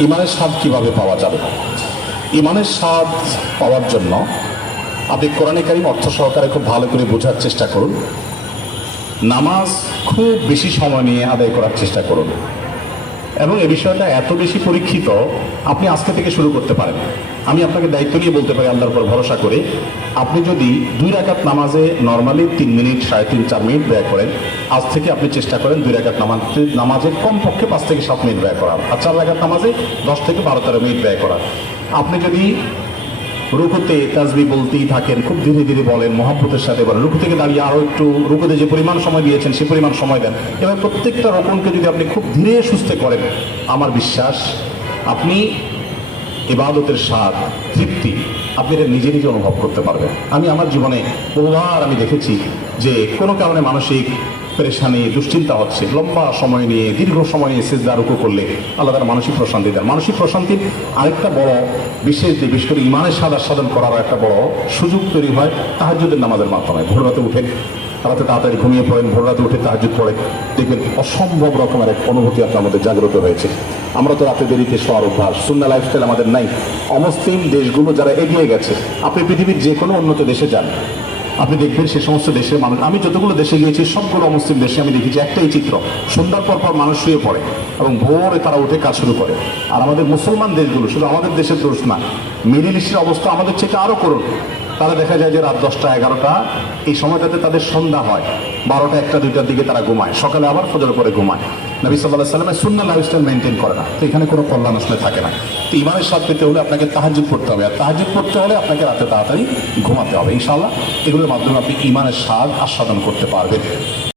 ইমানের স্বাদ কীভাবে পাওয়া যাবে? ইমানের স্বাদ পাওয়ার জন্য আপনি কোরআন কারিম অর্থ সহকারে খুব ভালো করে বোঝার চেষ্টা করুন। নামাজ খুব বেশি সময় নিয়ে আদায় করার চেষ্টা করুন। এবং এই বিষয়টা এত বেশি পরীক্ষিত, আপনি আজকে থেকে শুরু করতে পারেন। আমি আপনাকে দায়িত্ব নিয়ে বলতে পারি আল্লাহর উপর ভরসা করে, আপনি যদি দুই রাকাত নামাজে নর্মালি তিন মিনিট, সাড়ে তিন, চার মিনিট ব্যয় করেন, আজ থেকে আপনি চেষ্টা করেন দুই রাকাত নামাজ, নামাজে কমপক্ষে পাঁচ থেকে সাত মিনিট ব্যয় করার। আর চার রাকাত নামাজে দশ থেকে বারো, তেরো মিনিট ব্যয় করার। আপনি যদি রুকুতে তাজবি বলতেই থাকেন, খুব ধীরে ধীরে বলেন মহাব্বতের সাথে। বলেন রুকু থেকে দাঁড়িয়ে আরও একটু রুকুতে যে পরিমাণ সময় দিয়েছেন, সে পরিমাণ সময় দেন। এবার প্রত্যেকটা রোপণকে যদি আপনি খুব ধীরে সুস্থে করেন, আমার বিশ্বাস আপনি ইবাদতের স্বাদ, তৃপ্তি আপনি এটা নিজে নিজে অনুভব করতে পারবেন। আমি আমার জীবনে বহুবার আমি দেখেছি যে কোনো কারণে মানসিক পেরেশানি, দুশ্চিন্তা হচ্ছে। লম্বা সময় নিয়ে, দীর্ঘ সময় নিয়ে সেজদা রুকু করলে আল্লাহ তারা মানসিক প্রশান্তি দেন। মানসিক প্রশান্তির আরেকটা বড় বিশেষ যে বিশেষ করে ইমানের স্বাদ সাধন করার একটা বড় সুযোগ তৈরি হয় তাহাজ্জুদের নামাজের মাধ্যমে। ভোর রাতে উঠে রাতে তাড়াতাড়ি ঘুমিয়ে পড়েন ভোর রাতে উঠে তাহাজুদ পড়ে। দেখবেন অসম্ভব রকমের এক অনুভূতি আপনার মধ্যে জাগ্রত হয়েছে। আমরা তো রাতে দেরিতে শোয়ার অভ্যাস শূন্য লাইফস্টাইল আমাদের নাই। অমুসলিম দেশগুলো যারা এগিয়ে গেছে, আপনি পৃথিবীর যে কোনো উন্নত দেশে যান আপনি দেখবেন সে সমস্ত দেশের মানুষ আমি যতগুলো দেশে গিয়েছি, সবগুলো অমুসলিম দেশে আমি দেখেছি, একটাই চিত্র। সন্ধ্যার পর পর মানুষ শুয়ে পড়ে এবং ভোরে তারা উঠে কাজ শুরু করে। আর আমাদের মুসলমান দেশগুলো শুধু আমাদের দেশের দোষ না, মিডিল ইস্টের অবস্থা আমাদের থেকে আরও করুন তারা দেখা যায় যে রাত দশটা, এগারোটা, এই সময়টাতে তাদের সন্ধ্যা হয়। বারোটা, একটা, দুইটার দিকে তারা ঘুমায়। সকালে আবার ফজর করে ঘুমায়। নবী সাল্লাহ সাল্লামের শূন্য লাইফস্টাইল মেনটেন করে না। তো এখানে কোনো কল্যাণ আসলে থাকে না। তো ইমানের স্বাদ পেতে হলে আপনাকে তাহাজুদ পড়তে হবে। আর তাহাজুদ পড়তে হলে আপনাকে রাতে তাড়াতাড়ি ঘুমাতে হবে। ইনশাল্লাহ এগুলোর মাধ্যমে আপনি ইমানের স্বাদ আস্বাদন করতে পারবেন।